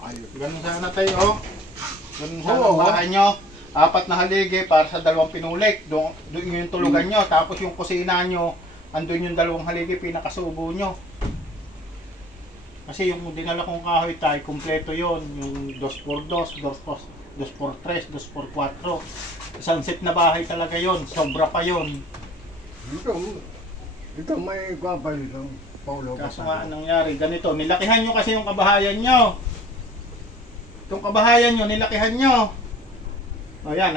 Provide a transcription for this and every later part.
Ayos. Ganun sana tayo, oh. Ganun sana Oo. ang bahay nyo. 4 na haligi para sa 2 pinulik. Doon yung tulugan nyo. Tapos yung kusina nyo, andun yung 2 haligi, pinakasubo nyo. Kasi yung dinala kong kahoy tayo, kumpleto yon. Yung 2x2, 2x3, 2x4. Isang set na bahay talaga yon. Sobra pa yon. Ito may kwapa dito. Paulo. Kaso nga anong nangyari, ganito, nilakihan nyo kasi yung kabahayan nyo. Itong kabahayan nyo, nilakihan nyo. O yan,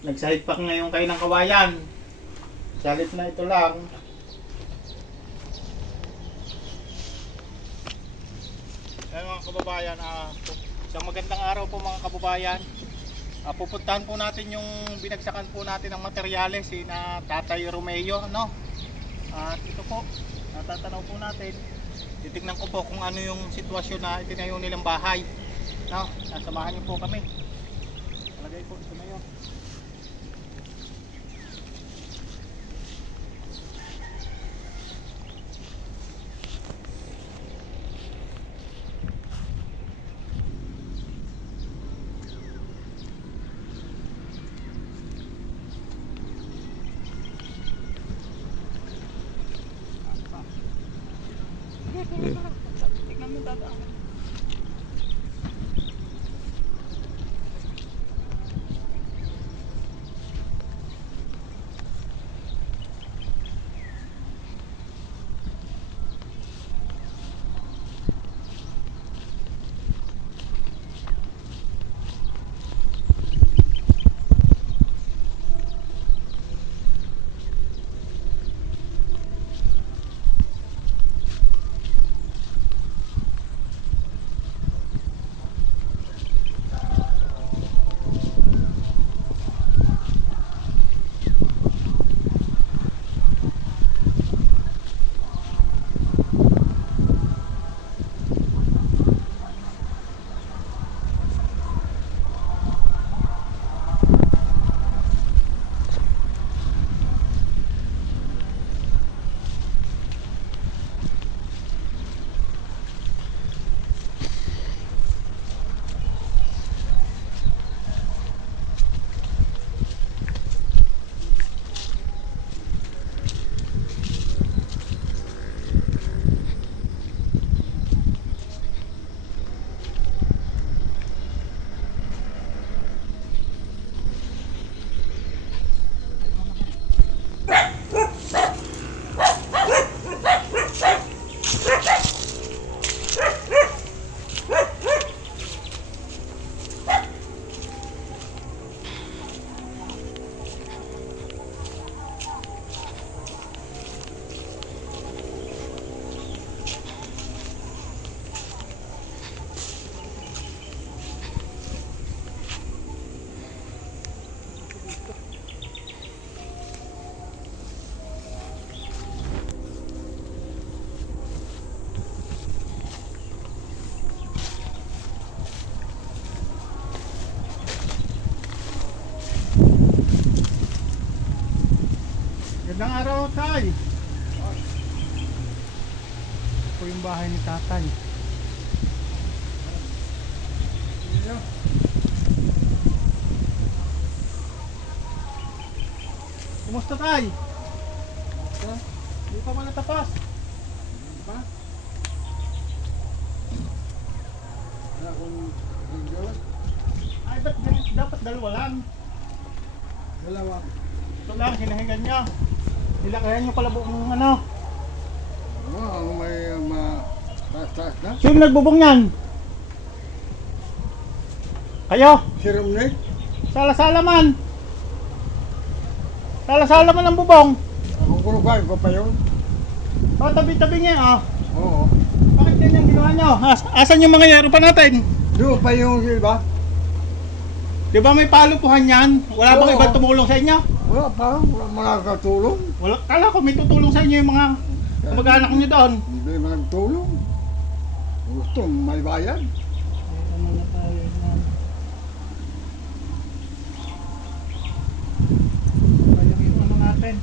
nagsahigpak ngayon kayo ng kawayan. Salit na ito lang. Ayan mga kababayan, isang magandang araw po mga kababayan. Pupuntahan po natin yung binagsakan po natin ng materyales na Tatay Romeo, no? At ito po, natatanaw po natin. Titignan ko po kung ano yung sitwasyon na itinayo nilang bahay. No? Samahan niyo po kami. Talagay po ito na yun. Tignan mo dadaan. Magandang araw, Tay. Ito yung bahay ni Tatay. Kumusta, Tay? Hindi pa man natapas. Pa? Wala akong gawin. Ay, ba't dapat 2 lang? Dalawa. Ito lang, hinahingan niya. Nilakayan niyo pala buong ano. Oo, may taas-taas na. Sino nagbubong yan? Kayo? Si Romney? Sala-sala man. Sala-sala man ang bubong. Akong kurugan ko pa yun. O, tabi-tabi niya, ah. Oo. Bakit ganyan ginawa niyo? Asan yung mga yero pa natin? Doon pa yung iba? Di ba may palupuhan yan? Wala bang Oo. ibang tumulong sa inyo? Wala pa. Wala makakatulong. Wala, kala ko may tutulong sa inyo yung mga kamag-anak niyo doon. Hindi magtulong. Gusto, may bayad. Yung ano natin.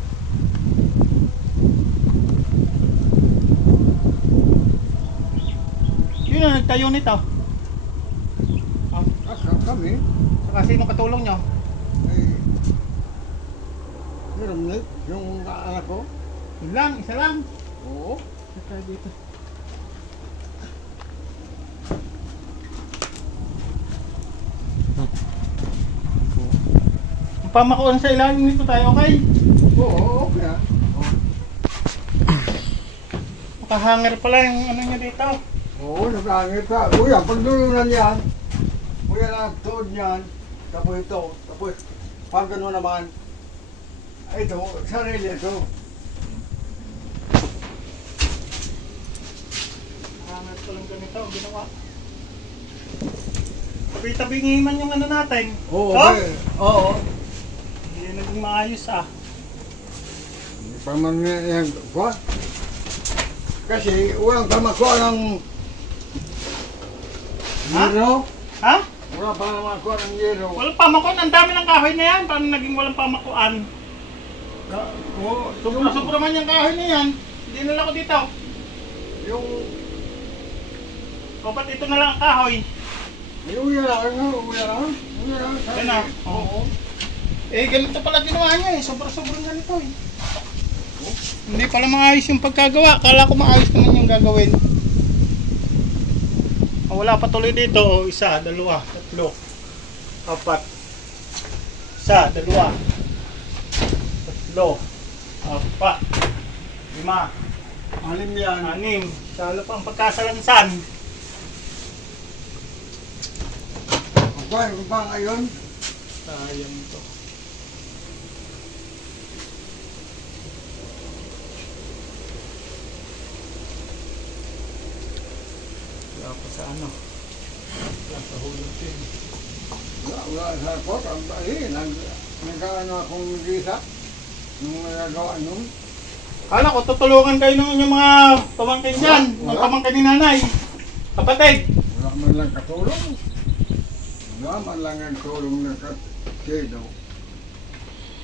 Sino nagtayo nito? Oh, Kami. saka sino katulong nyo? Eh, meron na yung anak ko. Yun lang, isa lang. Oo. Ito dito. Ang pamakuan sa ilalim nito tayo, okay? Oo, okay na. Nakahanger pala yung ano nyo dito. Oo, nakangit ka. Kuya, pag nulunan yan, kuya na tuod niyan, tapos ito, tapos pag gano'n naman, ito, sarili ito. Nakahanger ko lang ganito, ginawa. Tabi-tabingin man yung ano natin. Oo, Oh? okay. Oo. Hindi naging maayos ah. Hindi pa man yan, kuha. Kasi walang kamakuha ng Ha? yero. Ha? Wala pa naman kuha ng yero. Walang pamakuan, ang dami ng kahoy na yan. Paano naging walang pamakuan? Oo, Sobra-sobra man yung kahoy na yan. Hindi nila ko dito. yung O ba't ito na lang ang kahoy? uya lang, uya lang. Uya lang. Yan na. Oo. Eh, ganito pala ginawa niya eh. Sobra-sobrang ganito eh. Hindi pala maayos yung pagkagawa. Kala ko maayos naman yung gagawin. Wala pa tuloy dito. O, isa, dalawa, tatlo, apat. Isa, dalawa, tatlo, apat, lima, Alim yan. anim. Salo pa ang pagkasalansan. Kuha, kung pa ngayon, Sayang to. Wala pa sa ano. Wala sa hulog din. wala sa pot, nagkaano akong gisa, nung nagagawa nung, Kala ko tutulungan kayo ng inyong mga pamangkin dyan. Mga Wala. pamangkin ni nanay. Kapatid. wala man lang katulong. Wala man lang ang tulong na katido.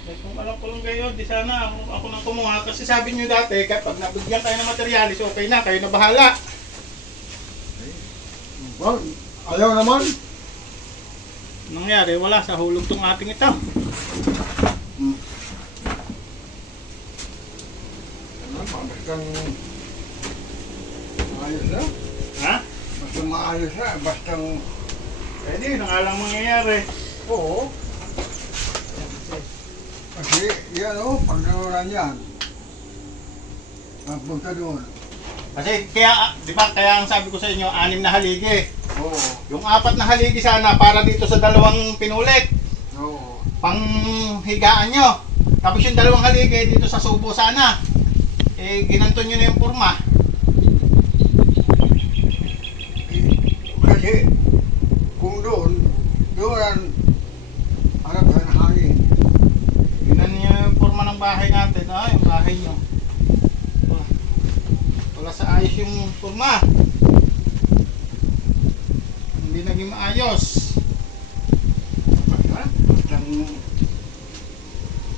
Eh, kung alam ko lang kayo, di sana ako nang kumuha. Kasi sabi nyo dati, kapag nabigyan kayo ng materialis, okay na, kayo na bahala. Well, ayaw naman. Nangyari, wala sa hulog tong ating ito. Basta maayos na. Ha? Basta maayos na. Basta, Pwede, yun ang alang mangyayari. oo. Kasi yan o, pag nawalan yan, magpunta doon. Kasi kaya, di ba, kaya ang sabi ko sa inyo, 6 na haligi. Oo. Yung 4 na haligi sana para dito sa 2 pinulit. Oo. Panghigaan nyo. Tapos yung 2 haligi dito sa subo sana. Eh, ginanto nyo na yung purma. Kasi, kung doon ang harap ng hangin. Ginan nyo yung purma ng bahay natin. Ah, yung bahay nyo. Wala sa ayos yung purma. Hindi naging maayos. Basta,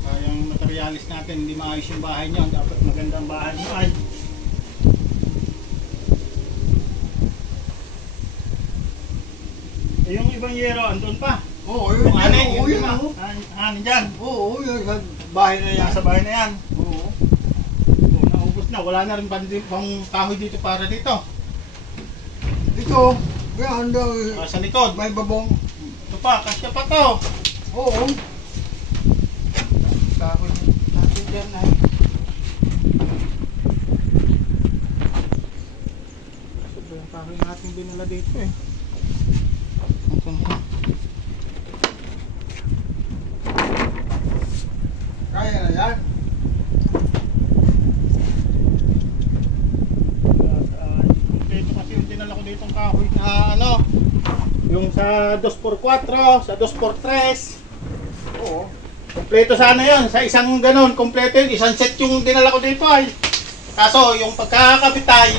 Kayang materialis natin, hindi maayos yung bahay nyo. Dapat magandang bahay nyo ay. Eh, yung ibang yero, andun pa. oo, yun. Yung ani, Oo, yung yun. lima. Oo. Ani dyan. Oo, yun sa bahay na yan. Nasa bahay na yan. Oo. Oh, naubos na. Wala na rin pang kahoy dito para dito. Ito, yan daw, Sa likod. may babong. Ito pa, kasya pa to. Oo. Kahoy natin dyan ay. Sobrang kahoy natin dinala dito eh. Kaya na yan. Kompleto kasi yung dinala ko dito kahoy na ano. Yung sa 2x4, sa 2x3. Oo. Kompleto sana yun. Sa isang ganun, kompleto yun. Isang set yung dinala ko dito ay. Kaso, yung pagkakabit ay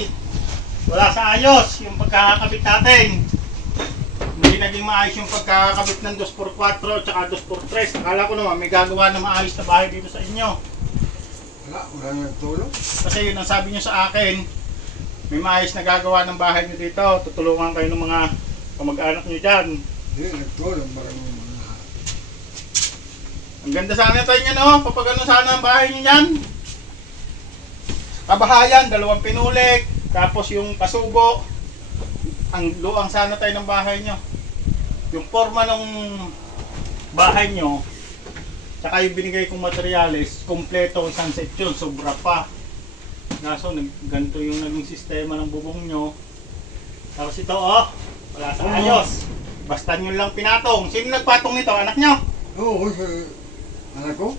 wala sa ayos. Yung pagkakabit natin. Hindi naging maayos yung pagkakabit ng 2x4 at saka 2x3. Akala ko naman may gagawa na maayos na bahay dito sa inyo. Wala nang tulong. Kasi yun ang sabi nyo sa akin. may maayos na gagawa ng bahay nyo dito. Tutulungan kayo ng mga kamag-anak nyo dyan. Hindi, nagtulong maraming mga. Ang ganda sana tayo nyo, no? Papagano sana ang bahay nyo dyan. Kabahayan, 2 pinulik. Tapos yung kasubo. Ang luang sana tayo ng bahay nyo. Yung forma ng bahay nyo, tsaka yung binigay kong materyales, kompleto isang set yun, sobra pa. Kaso ganito yung naging sistema ng bubong nyo. Tapos ito, oh, wala sa ayos. Basta nyo lang pinatong. Sino nagpatong nito? Anak nyo? Oo, kasi anak ko.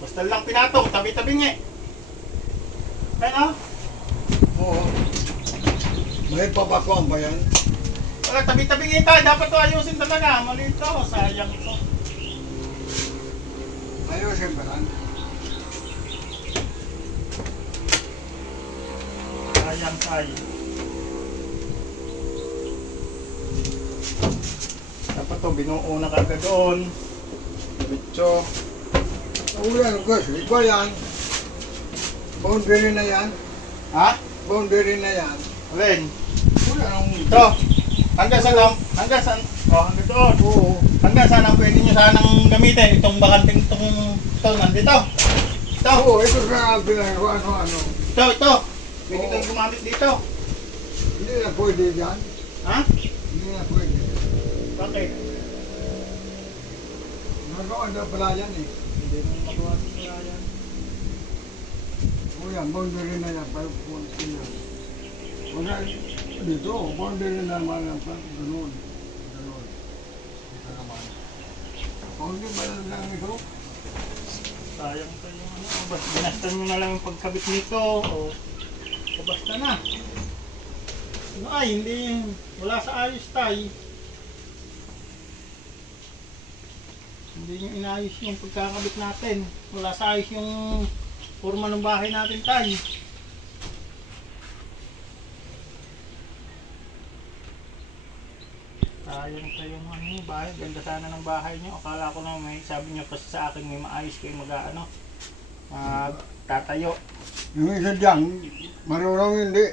Basta lang pinatong, tabi-tabi nga. Ano? Oo. May papakuan ba yan? Wala, tabi-tabi nga ito. Dapat to ayusin talaga. Mali ito. Sayang ito. Ayusin ba yan? Sayang. Dapat to binuo na kagad doon. Diretso. Ulan, kasi iba yan. Boundary na yan. Ha? Boundary na yan. Alin? Ulan ang Ito. Hanggang saan lang? Hanggang saan? Oh, hanggang doon. Oo. Hanggang saan ang pwede nyo sanang gamitin? Itong bakanting itong nandito. Ito. Oo, ito sa pinagawa ano. Ito. Pwede kang gumamit dito. Hindi na pwede yan. Ha? Hindi na pwede. Bakit? Magawa na pala yan eh. Hindi nang magawa dito yan. O yan, boundary na yan. 5.0 yan. Wala dito, boundary na naman yan. Ganun. Ito naman. Boundary ba lang ito? Sayang pa yung ano. Basta binastan nyo na lang yung pagkabit nito. O basta na. Ano ay, hindi. Wala sa ayos tayo. Hindi nyo inayos yung pagkakabit natin. Wala sa ayos yung forma ng bahay natin tayo. Sayang kayong ano, bahay. Ganda sana ng bahay nyo. Akala ko na may sabi nyo kasi sa akin may maayos kayo mag-ano. Tatayo. Yung isa dyan, marunong hindi.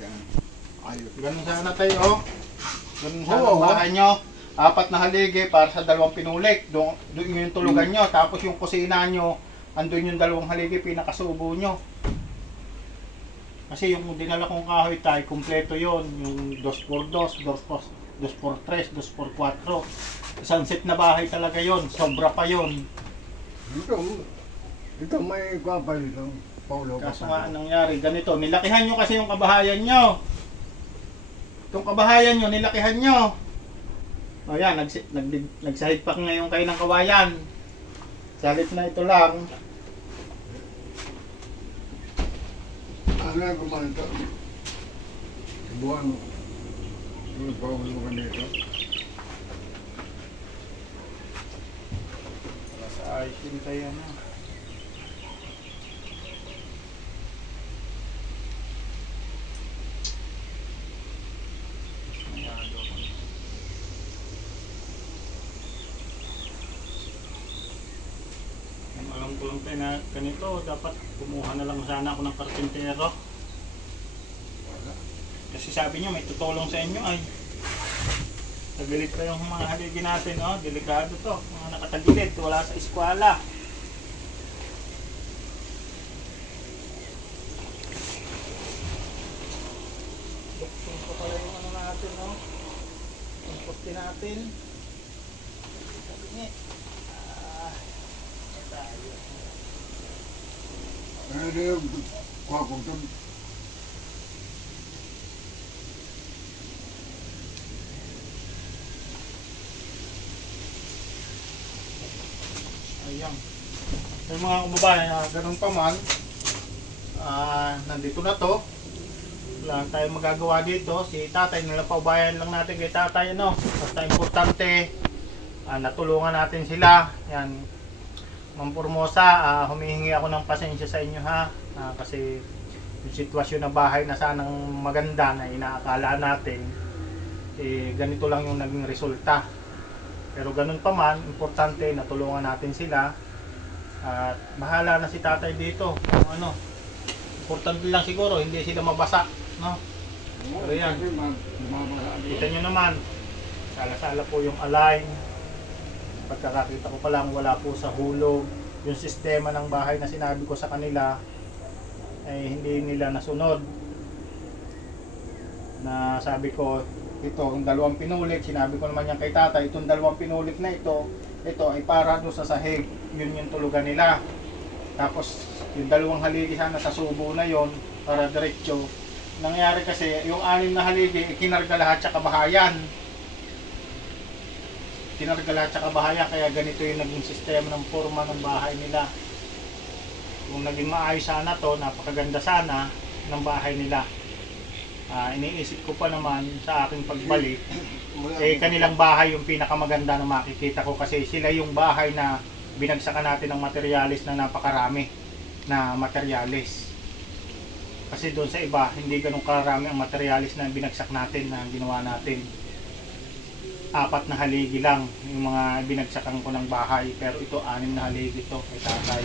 Yan. Ayos. Ganun sana tayo, oh. Ganun sana Oo. ang bahay nyo. 4 na haligi para sa 2 pinulik. Doon yung tulugan nyo. Tapos yung kusina nyo, andun yung 2 haligi, pinakasubo nyo. Kasi yung dinala kong kahoy tayo, kompleto yon. Yung 2x2, 2x3, 2x4. Isang set na bahay talaga yon. Sobra pa yon. Ito may kwapa dito. Paulo. Kaso nga anong nangyari, ganito, nilakihan nyo kasi yung kabahayan nyo. Itong kabahayan nyo, nilakihan nyo. O yan, nagsahid pa ngayon kayo ng kawayan. Salit na ito lang. Ano yung kumanito? Buwan mo. Yung paulo ka dito. Sa ayos din kayo na. Alam ko lang tayo na ganito, dapat kumuha na lang sana ako ng karpintero. Kasi sabi niyo may tutulong sa inyo ay. Tagilid pa yung mga haligi natin, oh, delikado to, mga nakatagilid, wala sa eskwela. Buksan ko pala yung ano natin, oh. Yung poste natin. Sabi niya, tayo. Ano yung kwapa ito? Ayan. Yung mga kababayan, ganun pa man, nandito na to. Wala tayong magagawa dito. Si tatay, nilapaubayan lang natin kay tatay, ano. Basta importante, natulungan natin sila. Yan. Ma'am Formosa, humihingi ako ng pasensya sa inyo, ha. Kasi yung sitwasyon ng bahay na sanang maganda na inaakala natin, ganito lang yung naging resulta. Pero ganun pa man, importante natulungan natin sila. At bahala na si tatay dito. Ano, Importante lang siguro, hindi sila mabasa, no? Oo, Pero yan. kasi mababasa din. Kita nyo naman, sala-sala po yung align. Pagkakakita ko pa lang, wala po sa hulog. Yung sistema ng bahay na sinabi ko sa kanila, ay hindi nila nasunod. Na sabi ko, ito, yung dalawang pinulik, sinabi ko naman yan kay tatay, itong dalawang pinulik na ito ay para doon sa sahig, yun yung tulugan nila. Tapos, yung dalawang haligi sana sa subo na yon para diretso. Nangyari kasi, yung 6 na haligi, kinarga lahat sa kabahayan. Kinarga lahat sa kabahayan, kaya ganito yung naging sistema ng forma ng bahay nila. Kung naging maayos sana to, napakaganda sana ng bahay nila. Iniisip ko pa naman sa aking pagbalik, kanilang bahay yung pinakamaganda na makikita ko kasi sila yung bahay na binagsakan natin ng materialis na napakarami na materialis. Kasi doon sa iba, hindi ganun karami ang materialis na binagsak natin, na ginawa natin. 4 na haligi lang yung mga binagsakan ko ng bahay, pero ito 6 na haligi ito kay tatay.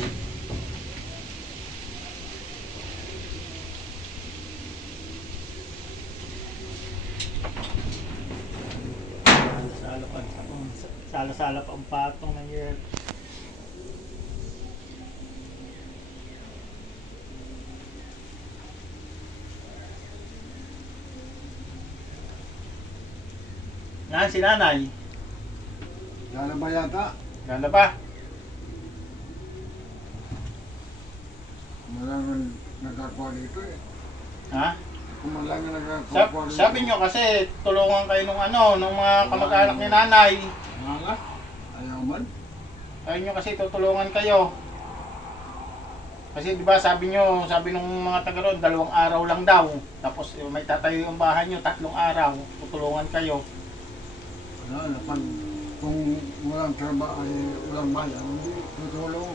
Sala-sala pa ang patong ng year. Yan si nanay. Sana ba yata? Ganda pa? Malangan nagkakuha dito eh. Ha? Kung malangan nagkakuha dito. Sabi nyo kasi tulungan kayo nung nung mga kamag-anak ni nanay. Nga? Ayaw man? Sabi nyo kasi tutulungan kayo. Kasi di ba sabi nung mga taga roon, 2 araw lang daw. Tapos may tatayo yung bahay nyo, 3 araw. Tutulungan kayo. Wala, kung walang trabaho ay walang bayan, hindi tutulong.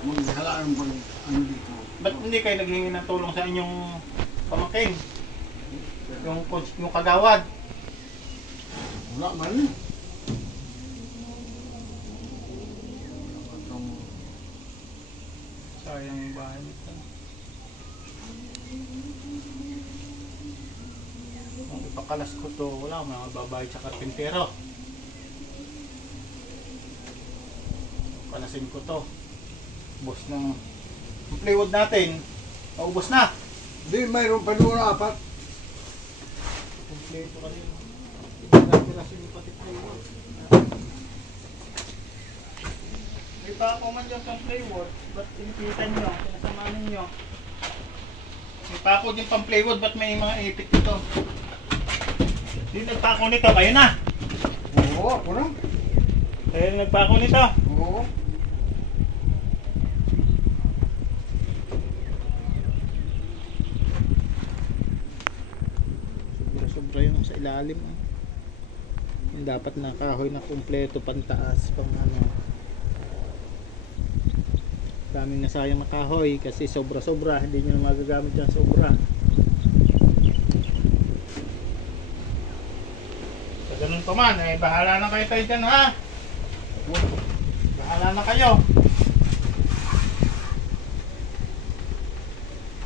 Maghalaan pag ano dito. Ba't hindi kayo naghingi ng tulong sa inyong pamangkin? Yung kagawad? Wala man. Sayang yung bahay nito. Kung ipakalas ko to, wala akong mababayad sa karpintero. Kalasin ko to. Ubos ng plywood natin. Maubos na. Hindi, mayroon pa doon 4. Kompleto ka rin. Kalasin yung pati plywood. May pa ako man dyan sa plywood. Ba't inipitan nyo? Pinasamanin nyo? May pa ako dyan pang plywood. Ba't may mga ipit dito? Hindi nagpako nito. Kayo na. Oo, ako na. Kayo nagpako nito. Oo. Sobra yun sa ilalim. Yung dapat na kahoy na kumpleto pantaas pang ano. Daming nasayang na kahoy kasi sobra-sobra. Hindi nyo na magagamit yan sobra. So ganun pa man, bahala na kayo tayo dyan ha. Bahala na kayo.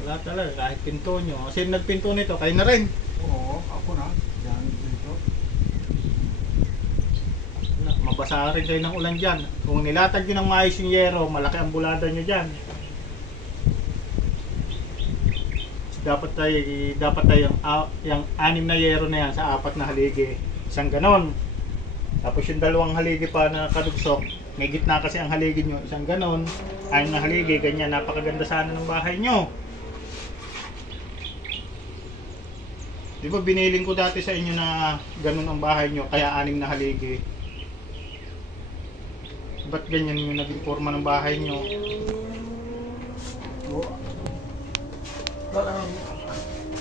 Wala talaga kahit pinto nyo. Kasi nagpinto nito, kayo na rin. Oo, ako na. Yan dito. Mabasa rin kayo ng ulan dyan. Kung nilatag nyo ng maayos yung yero, malaki ang bulada nyo dyan. Dapat tayo yung 6 na yero na yan sa 4 na haligi. Isang ganon. Tapos yung 2 haligi pa na kadugsok, may gitna kasi ang haligi nyo. Isang ganon. 6 na haligi, ganyan. Napakaganda sana ng bahay nyo. Di ba biniling ko dati sa inyo na ganon ang bahay nyo, kaya 6 na haligi. Ba't ganyan yung naging forma ng bahay nyo? Oo. Parang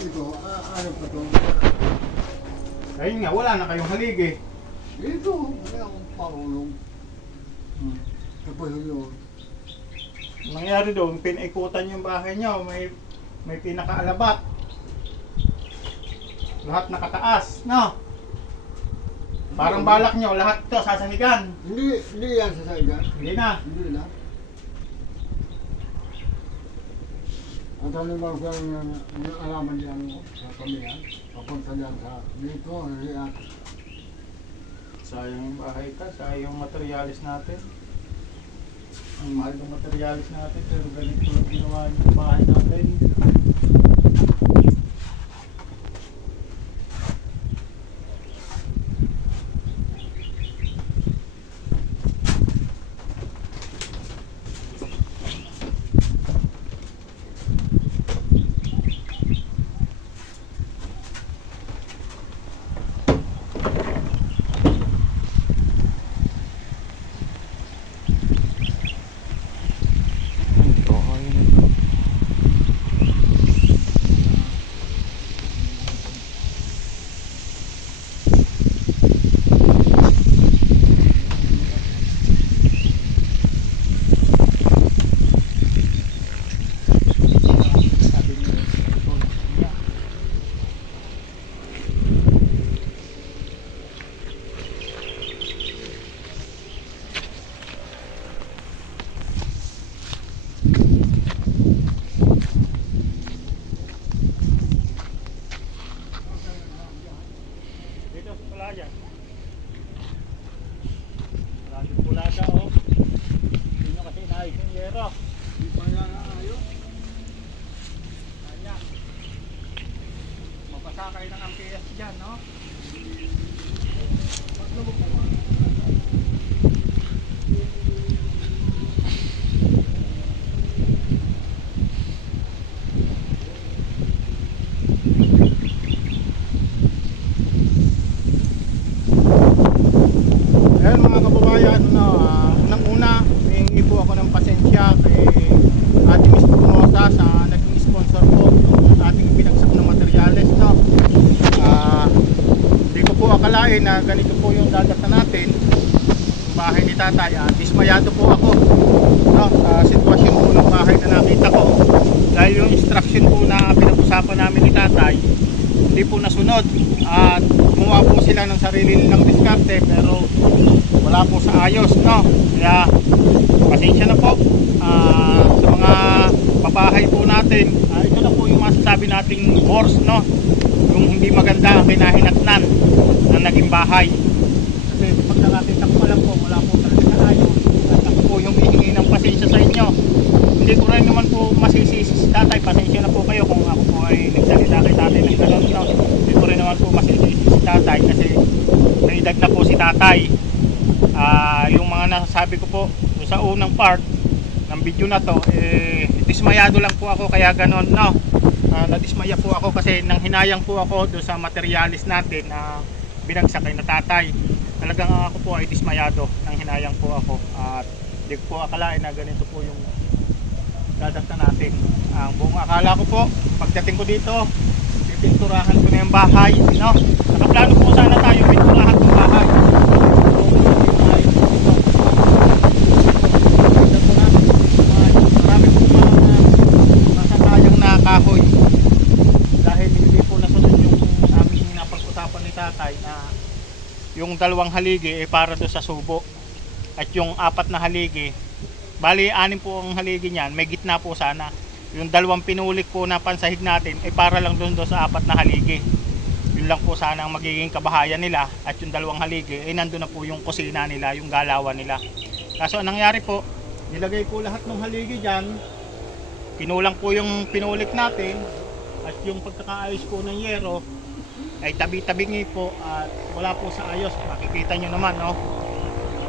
ito, ano pa ito? Ayun nga, wala na kayong haligi. Dito, may akong parulong. Tapos yun. Nangyari doon, pinaikutan yung bahay nyo, may pinakaalabat. Lahat nakataas, no? Parang balak nyo, lahat to sasanigan. Hindi yan sa saigan. Hindi na. Hindi na. Ang taniman ko yung alaman diyan sa kamihan, papunta diyan sa dito, riyan. Sayang yung bahay ka, sayang yung materialis natin. Ang mahal ng materialis natin, pero ganito lang ginawa yung bahay natin. Sakay ng Ampias dyan, no? Ayan mga kababayan, no, unang-una, hihingi po ako ng pasensya kay Ate Miss Formosa sa naging sponsor po sa ating binagsak na materyales, no? Hindi ko po akalain na ganito po yung dadatan natin yung bahay ni tatay. Dismayado po ako, no, sa sitwasyon po ng bahay na nakita ko dahil yung instruction po na pinag-usapan namin ni tatay hindi po nasunod at gumawa po sila ng sarili nilang diskarte pero wala po sa ayos, no? Kaya pasensya na po sa mga pabahay po natin. Ito na po yung masasabi nating worst, no? Yung hindi maganda ang kinahinatnan ng naging bahay. Kasi pag nakakita ko pa lang po, wala po talaga sa ayos. At ako po yung hihingi ng pasensya sa inyo. Hindi ko rin naman po masisisi si tatay. Pasensya na po kayo kung ako po ay nagsalita kay tatay ng gano'n, no? Hindi ko rin naman po masisisi si tatay kasi may edad na po si tatay. Yung mga nasasabi ko po sa unang part ng video na to, dismayado lang po ako kaya gano'n, no? Nadismaya po ako kasi nang hinayang po ako doon sa materialis natin na binagsak kay na tatay. Talagang ako po ay dismayado nang hinayang po ako at hindi ko po akalain na ganito po yung dadagtan natin. Ang buong akala ko po pagdating ko dito pipinturahan ko na yung bahay, no? Nakaplano po sana tayo pinturahan yung bahay. Marami po mga nasasayang na kahoy dahil hindi po nasunod yung aming napag-usapan ni tatay na yung 2 haligi para doon sa subo at yung 4 na haligi, bali 6 po ang haligi niyan, may gitna po sana. Yung 2 pinulik po na pansahig natin para lang doon sa 4 na haligi. Yun lang po sana ang magiging kabahayan nila at yung 2 haligi nandun na po yung kusina nila, yung galawan nila. Kaso anong nangyari po, nilagay po lahat ng haligi dyan, kinulang po yung pinulik natin at yung pagkakaayos po ng yero ay tabi-tabingi po at wala po sa ayos. Makikita nyo naman, no?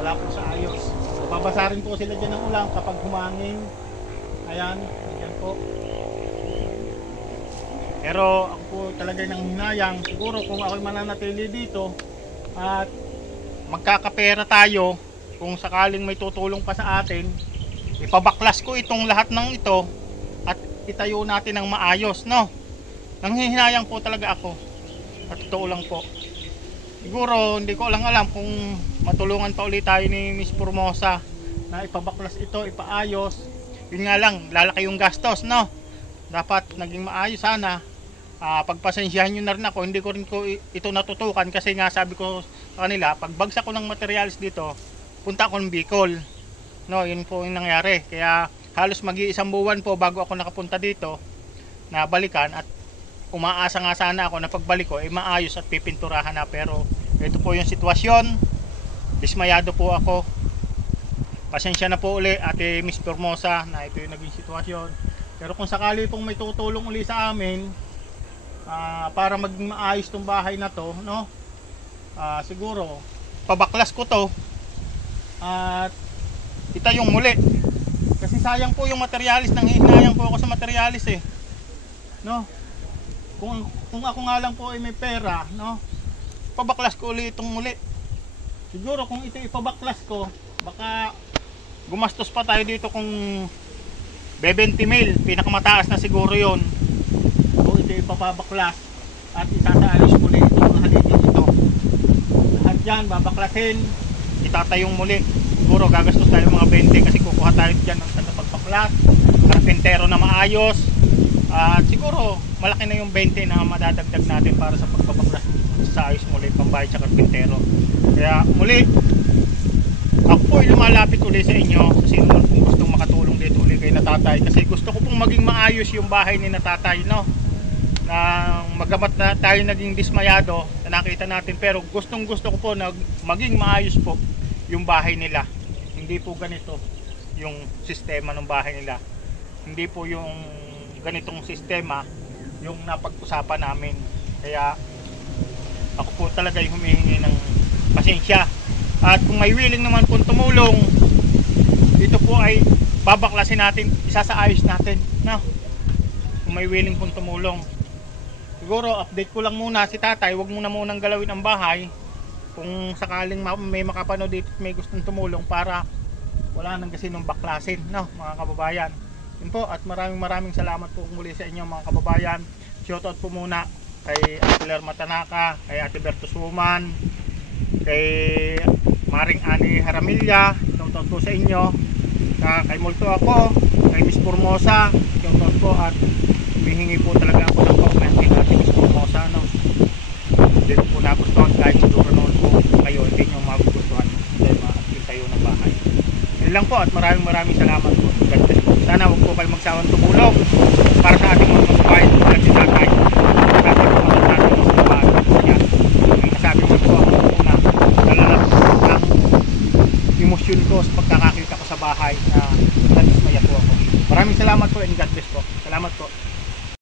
Wala po sa ayos. Babasarin po sila dyan ng ulang kapag humangin. Ayan, dyan po. Pero ako po talaga nang hinayang. Siguro kung ako'y mananatili dito at magkakapera tayo, kung sakaling may tutulong pa sa atin, ipabaklas ko itong lahat ng ito at itayo natin ng maayos, no? Nanghihinayang po talaga ako. At totoo lang po. Siguro hindi ko lang alam kung matulungan pa ulit tayo ni Miss Formosa na ipabaklas ito, ipaayos. Yun nga lang, lalaki yung gastos, no? Dapat naging maayos sana. Pagpasensyahan nyo na rin ako, hindi ko rin ito natutukan kasi nga sabi ko sa kanila, pag bagsak ko ng materials dito, punta ako ng Bicol, no? Yun po yung nangyari. Kaya halos mag-iisang buwan po bago ako nakapunta dito na balikan at umaasa nga sana ako na pagbalik ko ay maayos at pipinturahan na, pero ito po yung sitwasyon. Dismayado po ako. Pasensya na po uli Ate Miss Formosa na ito yung naging sitwasyon. Pero kung sakali pong may tutulong uli sa amin para maging maayos tong bahay na to, no? Siguro pabaklas ko to at itayong muli. Kasi sayang po yung materialis, nanghihinayang po ako sa materialis eh. No? Kung ako nga lang po ay may pera, no? Pabaklas ko ulit itong muli. Siguro kung ito ipabaklas ko, baka gumastos pa tayo dito kung 20 mil, pinakamataas na siguro yon. Kung ito ipapabaklas at isasaalis muli itong haligi ito. Lahat yan babaklasin, itatayong muli. Siguro gagastos tayo mga 20 kasi kukuha tayo dyan ng pagpapaklas, karpentero na maayos. At siguro malaki na yung 20 na madadagdag natin para sa pagpapaklas sa ayos muli, pambayad sa karpentero. Kaya muli, ako po ay lumalapit uli sa inyo sa sino man pong gustong makatulong dito uli kay Natatay, kasi gusto ko pong maging maayos yung bahay ni Natatay, no? Na magamat na tayo naging dismayado na nakita natin, pero gustong gusto ko po na maging maayos po yung bahay nila. Hindi po ganito yung sistema ng bahay nila, hindi po yung ganitong sistema yung napag-usapan namin. Kaya ako po talaga yung humihingi ng pasensya. At kung may willing naman po tumulong, dito po ay babaklasin natin, isasaayos natin, no? Kung may willing po tumulong. Siguro update ko lang muna si Tatay, wag muna munang galawin ang bahay. Kung sakaling may makapanood dito may gustong tumulong para wala nang kasi nung baklasin, no, mga kababayan. Yun po, at maraming salamat po muli sa inyo mga kababayan. Shoutout po muna kay Ate Lerma Tanaka, kay Ate Bertus Woman, kay Maring Ani Haramilla, shoutout po sa inyo. Kay Multo ako, kay Miss Formosa, shoutout po, at humihingi po talaga ako ng comment kay Ate Miss Formosa, no? Hindi po nagustuhan, kahit siguro noon po kayo hindi nyo magugustuhan dahil maakin tayo ng bahay. Yun lang po, at maraming salamat po. Sana huwag po kayo magsawang tumulong para sa ating mga kababayan tulad ni Tatay. Kasi po ako natin sa bahay niya. Yung kasabi mo po ako na nalalabas ng emosyon ko sa pagkakakita ko sa bahay na nadismaya po ako. Maraming salamat po and God bless po. Salamat po.